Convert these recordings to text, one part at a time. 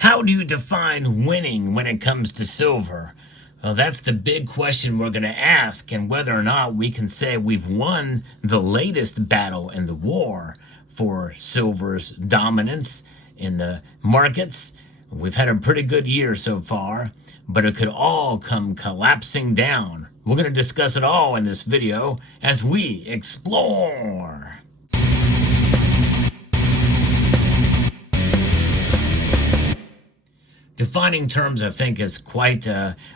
How do you define winning when it comes to silver? Well, that's the big question we're going to ask, and whether or not we can say we've won the latest battle in the war for silver's dominance in the markets. We've had a pretty good year so far, but it could all come collapsing down. We're going to discuss it all in this video as we explore. Defining terms, I think, is quite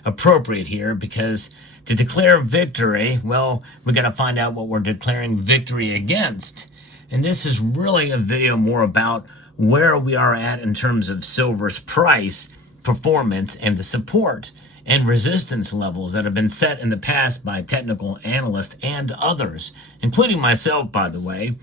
appropriate here, because to declare victory, well, we got to find out what we're declaring victory against. And this is really a video more about where we are at in terms of silver's price, performance, and the support and resistance levels that have been set in the past by technical analysts and others, including myself, by the way.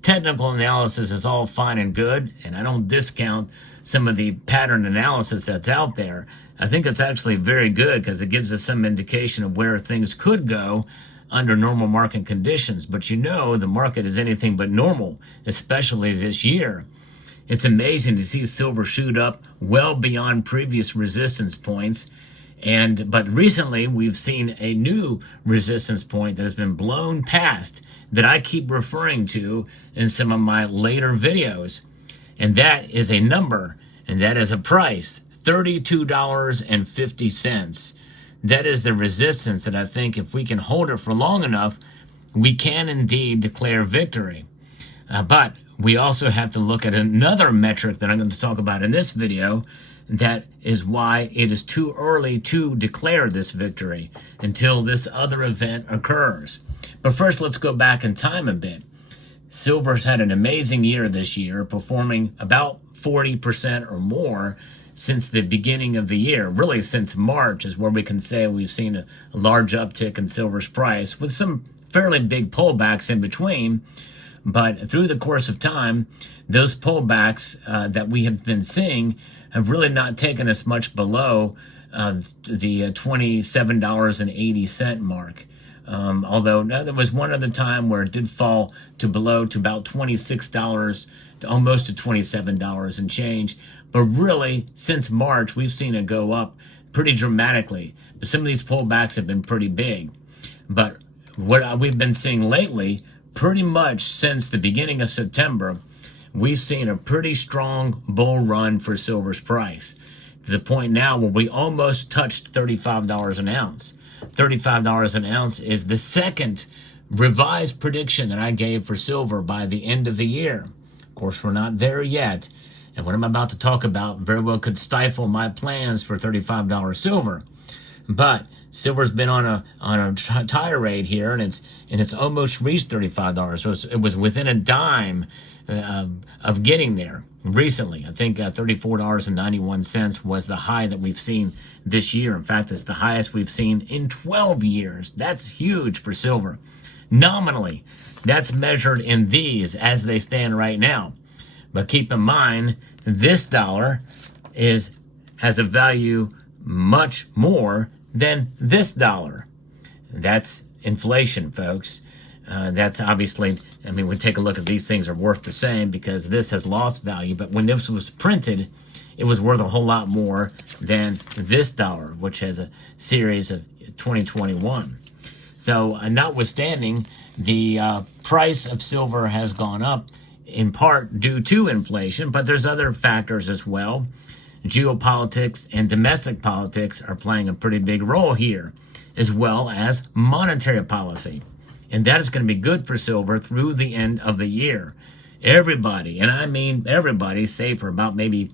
Technical analysis is all fine and good, and I don't discount some of the pattern analysis that's out there. I think it's actually very good because it gives us some indication of where things could go under normal market conditions. But you know, the market is anything but normal, especially this year. It's amazing to see silver shoot up well beyond previous resistance points. But recently we've seen a new resistance point that has been blown past that I keep referring to in some of my later videos. And that is a number, and that is a price, $32.50. That is the resistance that I think if we can hold it for long enough, we can indeed declare victory. But we also have to look at another metric that I'm going to talk about in this video. That is why it is too early to declare this victory until this other event occurs. But first, let's go back in time a bit. Silver's had an amazing year this year, performing about 40% or more since the beginning of the year. Really, since March is where we can say we've seen a large uptick in silver's price, with some fairly big pullbacks in between. But through the course of time, those pullbacks that we have been seeing have really not taken us much below the $27.80 mark. Although there was one other time where it did fall to about $26, to almost to $27 and change. But really, since March, we've seen it go up pretty dramatically. But some of these pullbacks have been pretty big. But what we've been seeing lately, pretty much since the beginning of September, we've seen a pretty strong bull run for silver's price, to the point now where we almost touched $35 an ounce. $35 an ounce is the second revised prediction that I gave for silver by the end of the year. Of course, we're not there yet. And what I'm about to talk about very well could stifle my plans for $35 silver. But silver's been on a tirade here, and it's almost reached $35. So it was within a dime of getting there recently. I think $34.91 was the high that we've seen this year. In fact, it's the highest we've seen in 12 years. That's huge for silver. Nominally, that's measured in these as they stand right now. But keep in mind, this dollar has a value much more than this dollar. That's inflation, folks. That's obviously, I mean, we take a look at these things are worth the same because this has lost value. But when this was printed, it was worth a whole lot more than this dollar, which has a series of 2021. So notwithstanding, the price of silver has gone up in part due to inflation, but there's other factors as well. Geopolitics and domestic politics are playing a pretty big role here, as well as monetary policy. And that is going to be good for silver through the end of the year. Everybody, and I mean everybody, save for about maybe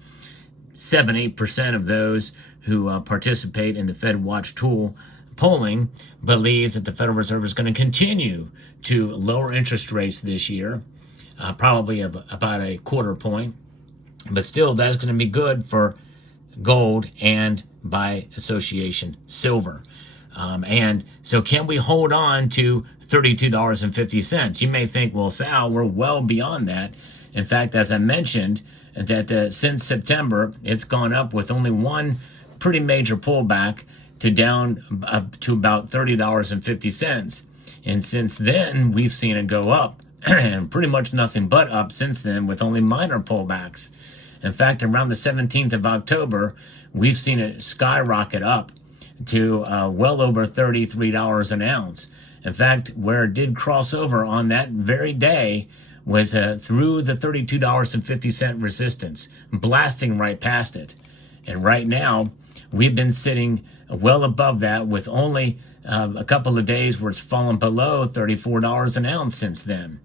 7-8% of those who participate in the Fed Watch Tool polling, believes that the Federal Reserve is going to continue to lower interest rates this year, probably about a quarter point. But still, that's going to be good for gold and, by association, silver. And so can we hold on to $32.50? You may think, well, Sal, we're well beyond that. In fact, as I mentioned, that since September, it's gone up with only one pretty major pullback to down to about $30.50. And since then, we've seen it go up, and pretty much nothing but up since then, with only minor pullbacks. In fact, around the 17th of October, we've seen it skyrocket up to well over $33 an ounce. In fact, where it did cross over on that very day was through the $32.50 resistance, blasting right past it. And right now, we've been sitting well above that with only a couple of days where it's fallen below $34 an ounce since then.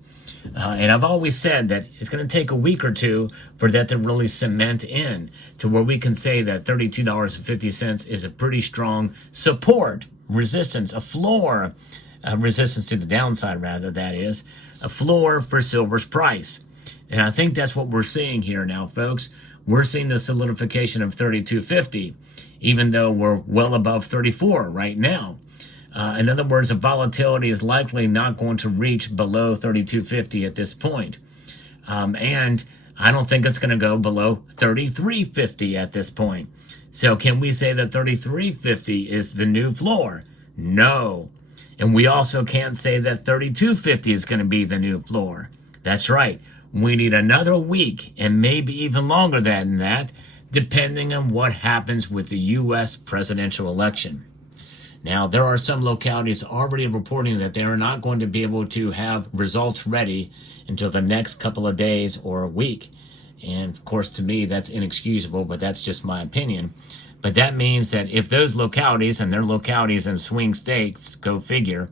And I've always said that it's going to take a week or two for that to really cement in to where we can say that $32.50 is a pretty strong support, resistance, a floor, resistance to the downside rather, that is, a floor for silver's price. And I think that's what we're seeing here now, folks. We're seeing the solidification of 32.50, even though we're well above 34 right now. In other words, the volatility is likely not going to reach below 32.50 at this point. And I don't think it's going to go below 33.50 at this point. So can we say that 33.50 is the new floor? No. And we also can't say that 32.50 is going to be the new floor. That's right. We need another week and maybe even longer than that, depending on what happens with the U.S. presidential election. Now, there are some localities already reporting that they are not going to be able to have results ready until the next couple of days or a week. And of course, to me, that's inexcusable, but that's just my opinion. But that means that if those localities, and their localities in swing states, go figure,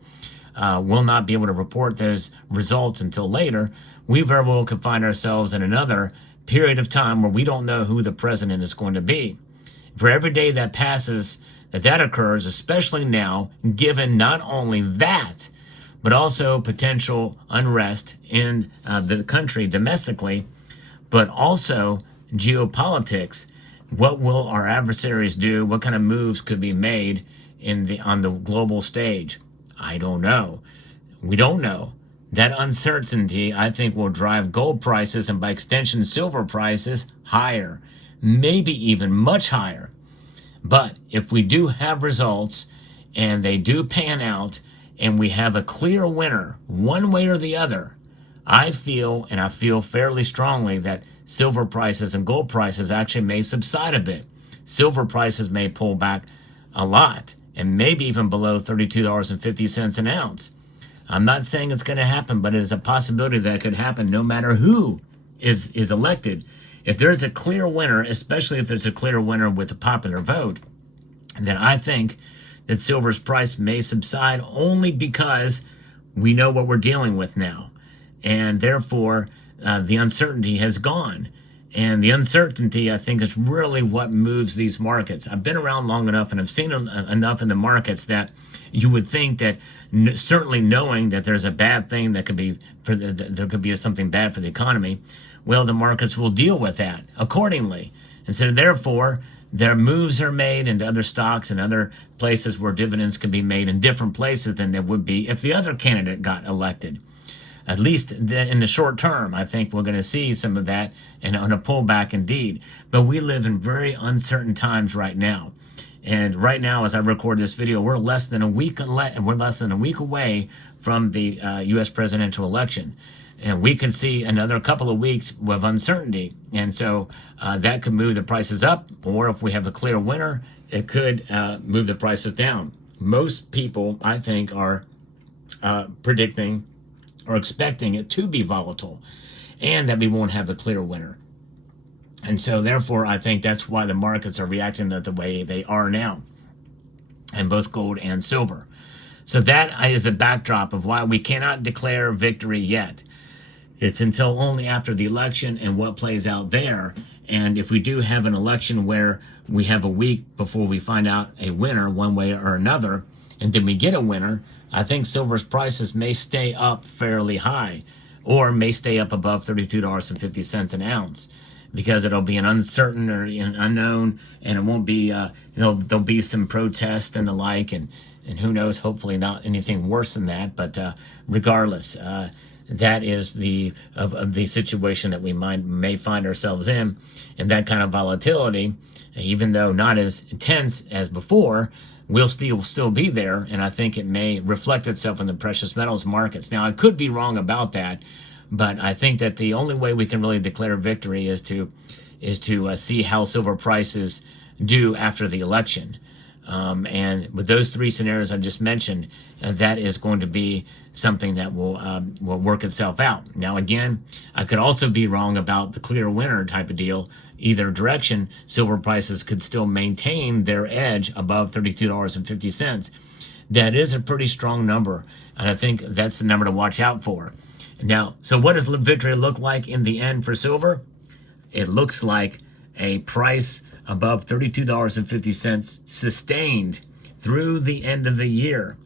will not be able to report those results until later, we very well could find ourselves in another period of time where we don't know who the president is going to be. For every day that passes, that occurs, especially now, given not only that, but also potential unrest in the country domestically, but also geopolitics. What will our adversaries do? What kind of moves could be made on the global stage? I don't know. We don't know. That uncertainty, I think, will drive gold prices and by extension silver prices higher, maybe even much higher. But if we do have results and they do pan out and we have a clear winner one way or the other, I feel fairly strongly that silver prices and gold prices actually may subside a bit. Silver prices may pull back a lot and maybe even below $32.50 an ounce. I'm not saying it's going to happen, but it is a possibility that it could happen no matter who is elected. If there's a clear winner, especially if there's a clear winner with the popular vote, then I think that silver's price may subside only because we know what we're dealing with now. And therefore, the uncertainty has gone. And the uncertainty, I think, is really what moves these markets. I've been around long enough and I've seen enough in the markets that you would think that certainly knowing that there's a bad thing that could be, there could be something bad for the economy, well, the markets will deal with that accordingly. And so therefore, their moves are made into other stocks and other places where dividends can be made in different places than they would be if the other candidate got elected. At least in the short term, I think we're going to see some of that and on a pullback indeed. But we live in very uncertain times right now. And right now, as I record this video, we're less than a week away from the U.S. presidential election. And we could see another couple of weeks of uncertainty. And so that could move the prices up, or if we have a clear winner, it could move the prices down. Most people, I think, are predicting or expecting it to be volatile and that we won't have a clear winner. And so therefore, I think that's why the markets are reacting the way they are now, and both gold and silver. So that is the backdrop of why we cannot declare victory yet. It's until only after the election and what plays out there. And if we do have an election where we have a week before we find out a winner one way or another, and then we get a winner, I think silver's prices may stay up fairly high, or may stay up above $32.50 an ounce, because it'll be an uncertain or an unknown, and it won't be, there'll be some protests and the like, and who knows, hopefully not anything worse than that. But regardless, that is the situation that we may find ourselves in, and that kind of volatility, even though not as intense as before, will still be there, and I think it may reflect itself in the precious metals markets. Now, I could be wrong about that, but I think that the only way we can really declare victory is to is to see how silver prices do after the election. And with those three scenarios I just mentioned, that is going to be something that will work itself out. Now, again, I could also be wrong about the clear winner type of deal. Either direction, silver prices could still maintain their edge above $32.50. That is a pretty strong number, and I think that's the number to watch out for. Now, so what does victory look like in the end for silver? It looks like a price above $32.50 sustained through the end of the year.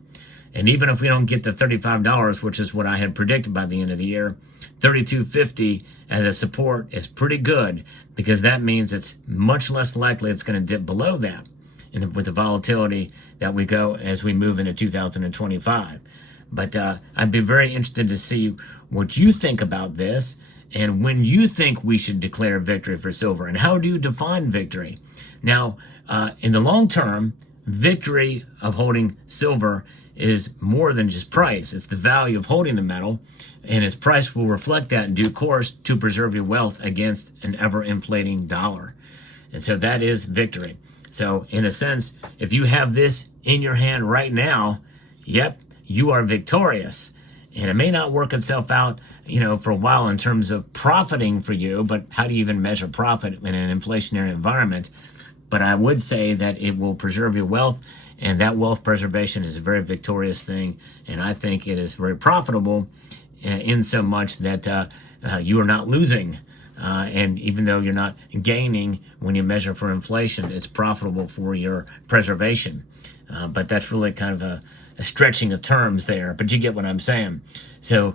And even if we don't get the $35, which is what I had predicted by the end of the year, $32.50 as a support is pretty good, because that means it's much less likely it's going to dip below that, and with the volatility that we go as we move into 2025. But I'd be very interested to see what you think about this, and when you think we should declare victory for silver, and how do you define victory? Now, in the long term, victory of holding silver is more than just price. It's the value of holding the metal, and its price will reflect that in due course to preserve your wealth against an ever-inflating dollar. And so that is victory. So in a sense, if you have this in your hand right now, yep, you are victorious. And it may not work itself out, for a while in terms of profiting for you, but how do you even measure profit in an inflationary environment? But I would say that it will preserve your wealth, and that wealth preservation is a very victorious thing. And I think it is very profitable in so much that you are not losing. And even though you're not gaining when you measure for inflation, it's profitable for your preservation. But that's really kind of a stretching of terms there, but you get what I'm saying. So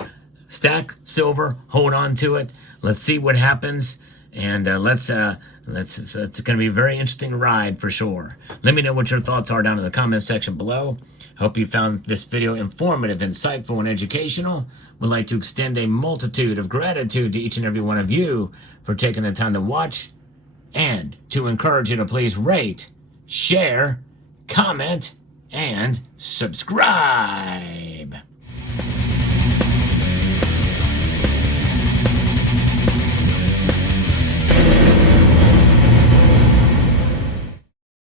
stack silver, hold on to it. Let's see what happens, and it's going to be a very interesting ride for sure. Let me know what your thoughts are down in the comment section below. Hope you found this video informative, insightful, and educational. Would like to extend a multitude of gratitude to each and every one of you for taking the time to watch, and to encourage you to please rate, share, comment, and subscribe.